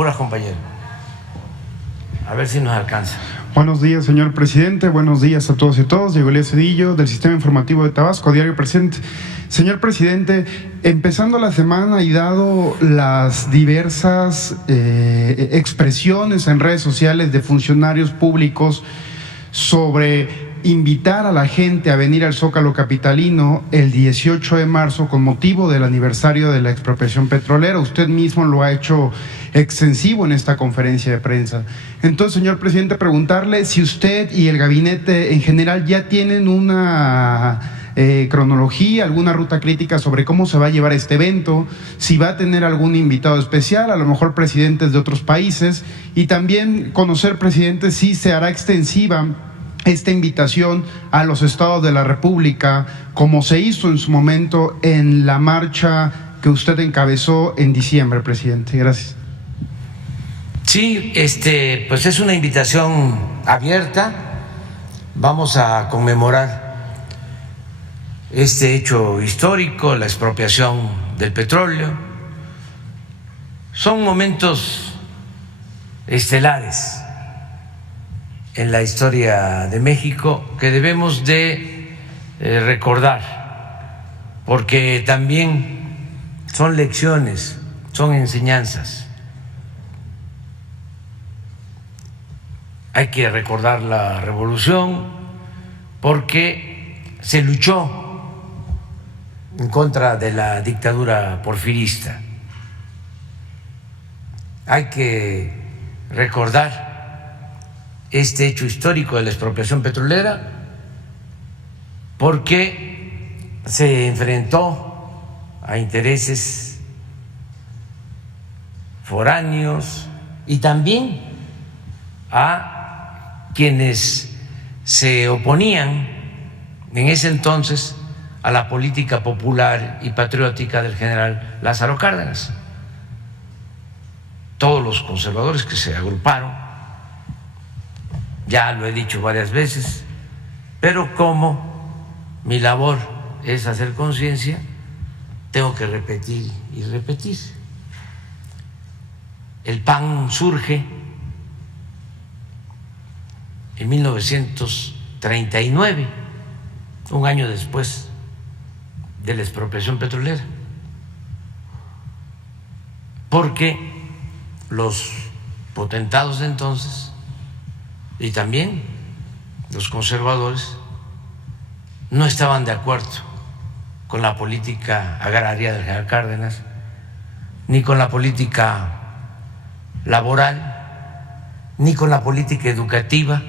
Puras, compañero. A ver si nos alcanza. Buenos días, señor presidente. Buenos días a todos y todas. Diego Elías Cedillo, del Sistema Informativo de Tabasco, Diario Presente. Señor presidente, empezando la semana y dado las diversas expresiones en redes sociales de funcionarios públicos sobre invitar a la gente a venir al Zócalo capitalino el 18 de marzo con motivo del aniversario de la expropiación petrolera. Usted mismo lo ha hecho extensivo en esta conferencia de prensa. Entonces, señor presidente, preguntarle si usted y el gabinete en general ya tienen una cronología, alguna ruta crítica sobre cómo se va a llevar este evento, si va a tener algún invitado especial, a lo mejor presidentes de otros países, y también conocer, presidente, si se hará extensiva esta invitación a los estados de la República, como se hizo en su momento en la marcha que usted encabezó en diciembre, presidente. Gracias. Sí, pues es una invitación abierta. Vamos a conmemorar este hecho histórico, la expropiación del petróleo. Son momentos estelares en la historia de México que debemos de recordar, porque también son lecciones, son enseñanzas. Hay que recordar la revolución porque se luchó en contra de la dictadura porfirista. Hay que recordar este hecho histórico de la expropiación petrolera porque se enfrentó a intereses foráneos y también a quienes se oponían en ese entonces a la política popular y patriótica del general Lázaro Cárdenas. Todos los conservadores que se agruparon, ya lo he dicho varias veces, pero como mi labor es hacer conciencia, tengo que repetir y repetir. El PAN surge en 1939, un año después de la expropiación petrolera, porque los potentados de entonces y también los conservadores no estaban de acuerdo con la política agraria del general Cárdenas, ni con la política laboral, ni con la política educativa,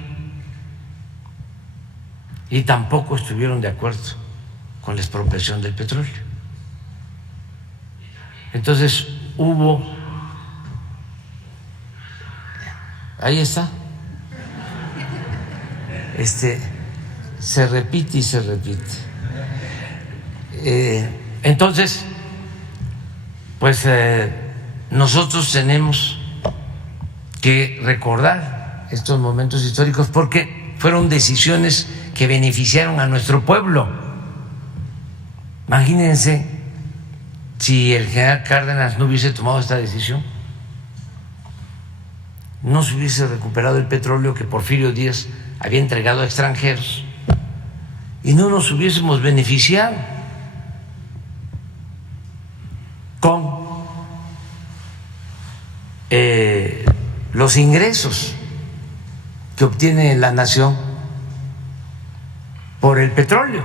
y tampoco estuvieron de acuerdo con la expropiación del petróleo. Entonces hubo, ahí está, se repite y se repite. Entonces, pues nosotros tenemos que recordar estos momentos históricos porque fueron decisiones que beneficiaron a nuestro pueblo. Imagínense si el general Cárdenas no hubiese tomado esta decisión, no se hubiese recuperado el petróleo que Porfirio Díaz había entregado a extranjeros y no nos hubiésemos beneficiado con los ingresos que obtiene la nación por el petróleo.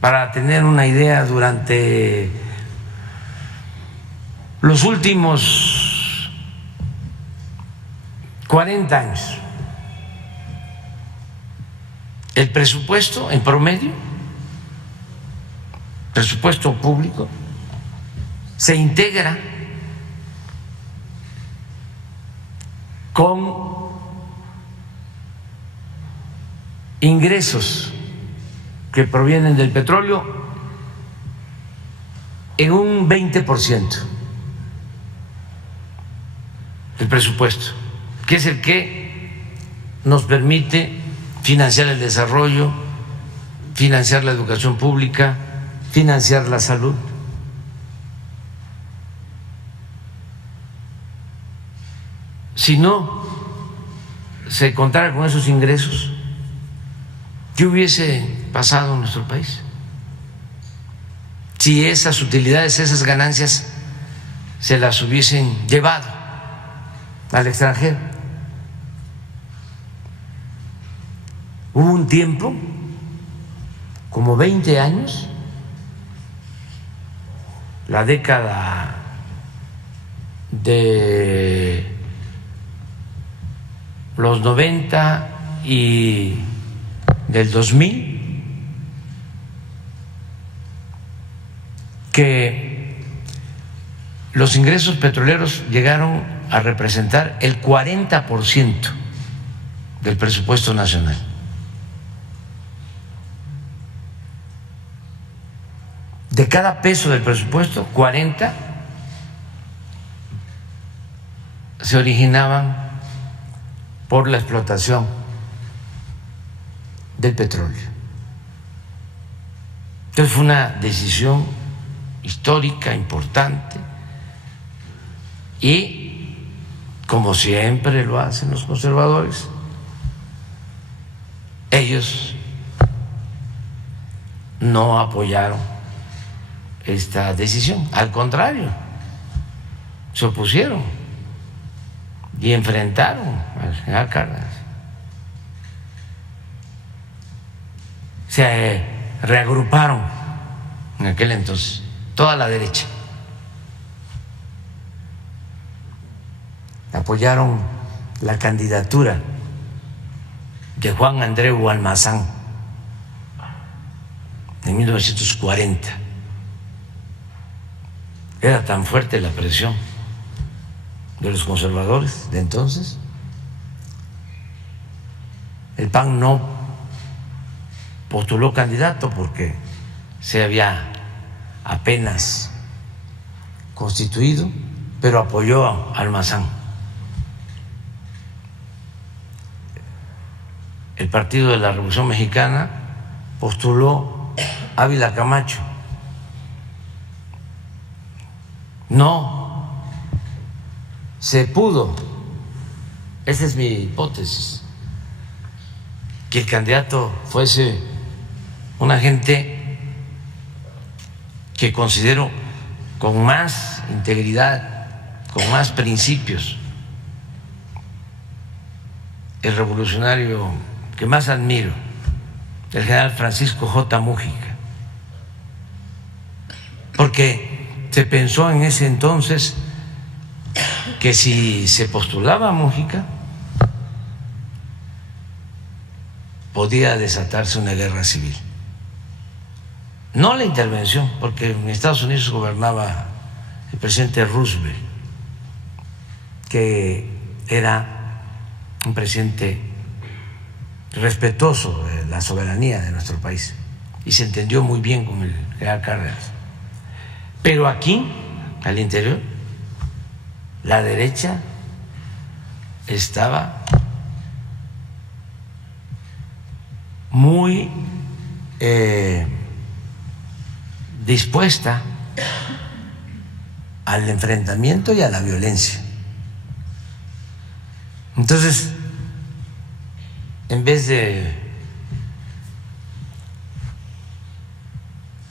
Para tener una idea, durante los últimos 40 años, el presupuesto en promedio, presupuesto público, se integra con ingresos que provienen del petróleo en un 20% del presupuesto, que es el que nos permite financiar el desarrollo, financiar la educación pública, financiar la salud. si no se contara con esos ingresos, ¿qué hubiese pasado en nuestro país? Si esas utilidades, esas ganancias se las hubiesen llevado al extranjero. Hubo un tiempo, como 20 años, la década de los 90 y del 2000, que los ingresos petroleros llegaron a representar el 40% del presupuesto nacional. De cada peso del presupuesto, 40 se originaban por la explotación del petróleo. Entonces fue una decisión histórica, importante, y como siempre lo hacen los conservadores, ellos no apoyaron esta decisión, al contrario, se opusieron y enfrentaron al general Cárdenas. Se reagruparon en aquel entonces toda la derecha, apoyaron la candidatura de Juan Andreu Almazán en 1940. Era tan fuerte la presión de los conservadores de entonces. El PAN no postuló candidato porque se había apenas constituido, pero apoyó a Almazán. El Partido de la Revolución Mexicana postuló a Ávila Camacho. No se pudo, esa es mi hipótesis, que el candidato fuese una gente que considero con más integridad, con más principios. El revolucionario que más admiro, el general Francisco J. Múgica, porque se pensó en ese entonces que si se postulaba a Múgica podía desatarse una guerra civil. No la intervención, porque en Estados Unidos gobernaba el presidente Roosevelt, que era un presidente respetuoso de la soberanía de nuestro país y se entendió muy bien con el general Cárdenas. Pero aquí, al interior, la derecha estaba muy dispuesta al enfrentamiento y a la violencia. Entonces, en vez de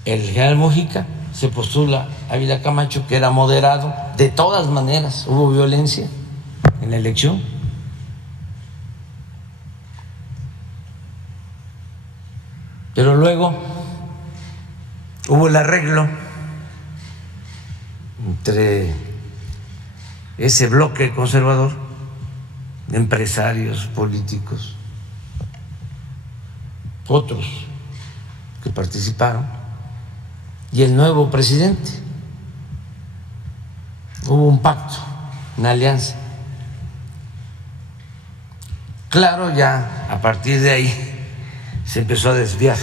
el general Múgica, se postula a Ávila Camacho, que era moderado. De todas maneras hubo violencia en la elección. Pero luego hubo el arreglo entre ese bloque conservador, empresarios, políticos, otros que participaron, y el nuevo presidente. Hubo un pacto, una alianza. Claro, ya a partir de ahí se empezó a desviar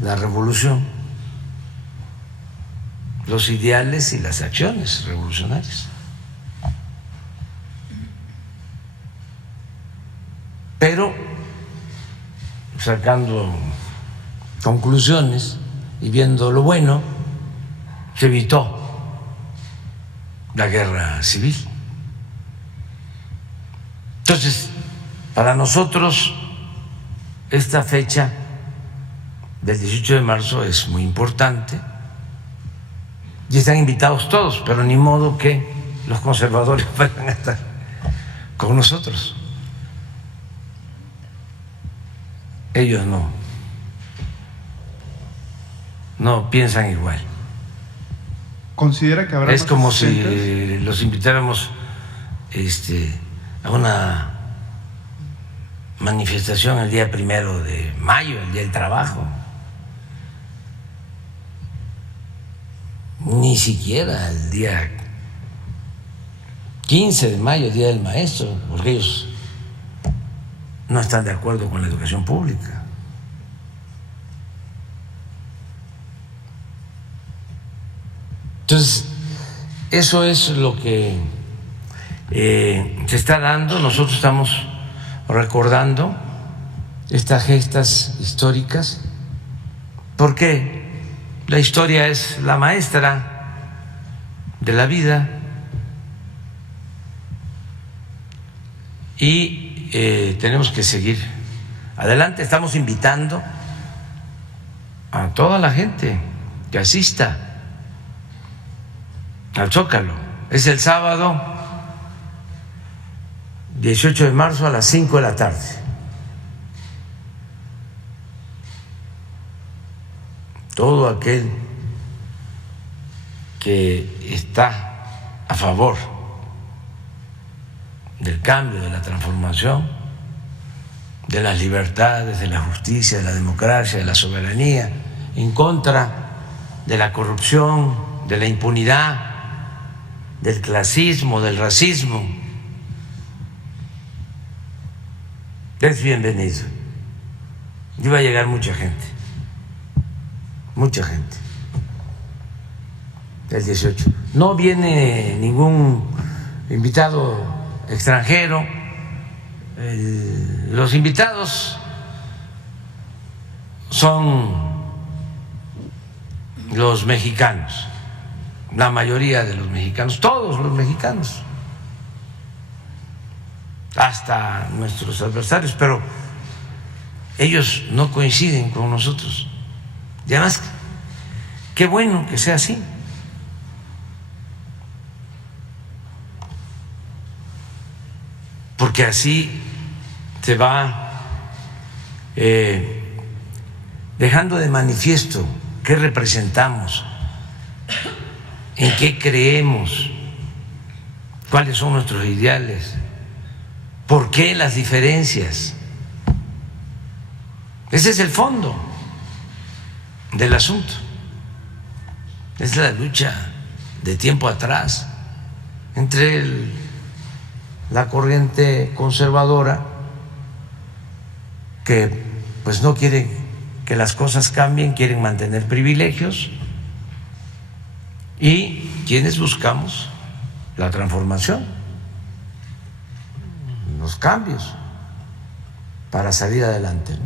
la revolución, los ideales y las acciones revolucionarias. Pero sacando conclusiones y viendo lo bueno, se evitó la guerra civil Entonces, para nosotros esta fecha del 18 de marzo es muy importante y están invitados todos, pero ni modo que los conservadores vayan a estar con nosotros. Ellos no piensan igual. ¿Considera que habrá Es más como asistentes? si los invitáramos a una manifestación el día 1 de mayo, el día del trabajo. Ni siquiera el día 15 de mayo, el día del maestro, porque ellos no están de acuerdo con la educación pública. Entonces, eso es lo que se está dando. Nosotros estamos recordando estas gestas históricas, porque la historia es la maestra de la vida y tenemos que seguir adelante. Estamos invitando a toda la gente que asista al Zócalo. Es el sábado 18 de marzo a las 5 de la tarde. Todo aquel que está a favor del cambio, de la transformación, de las libertades, de la justicia, de la democracia, de la soberanía, en contra de la corrupción, de la impunidad, del clasismo, del racismo, es bienvenido. Y va a llegar mucha gente el 18. No viene ningún invitado extranjero. Los invitados son los mexicanos, la mayoría de los mexicanos, todos los mexicanos, hasta nuestros adversarios, pero ellos no coinciden con nosotros. Y además, qué bueno que sea así. Porque así se va dejando de manifiesto qué representamos, en qué creemos, cuáles son nuestros ideales, por qué las diferencias. Ese es el fondo del asunto. Es la lucha de tiempo atrás entre la corriente conservadora, que pues no quiere que las cosas cambien, quieren mantener privilegios, y quienes buscamos la transformación, los cambios para salir adelante, ¿no?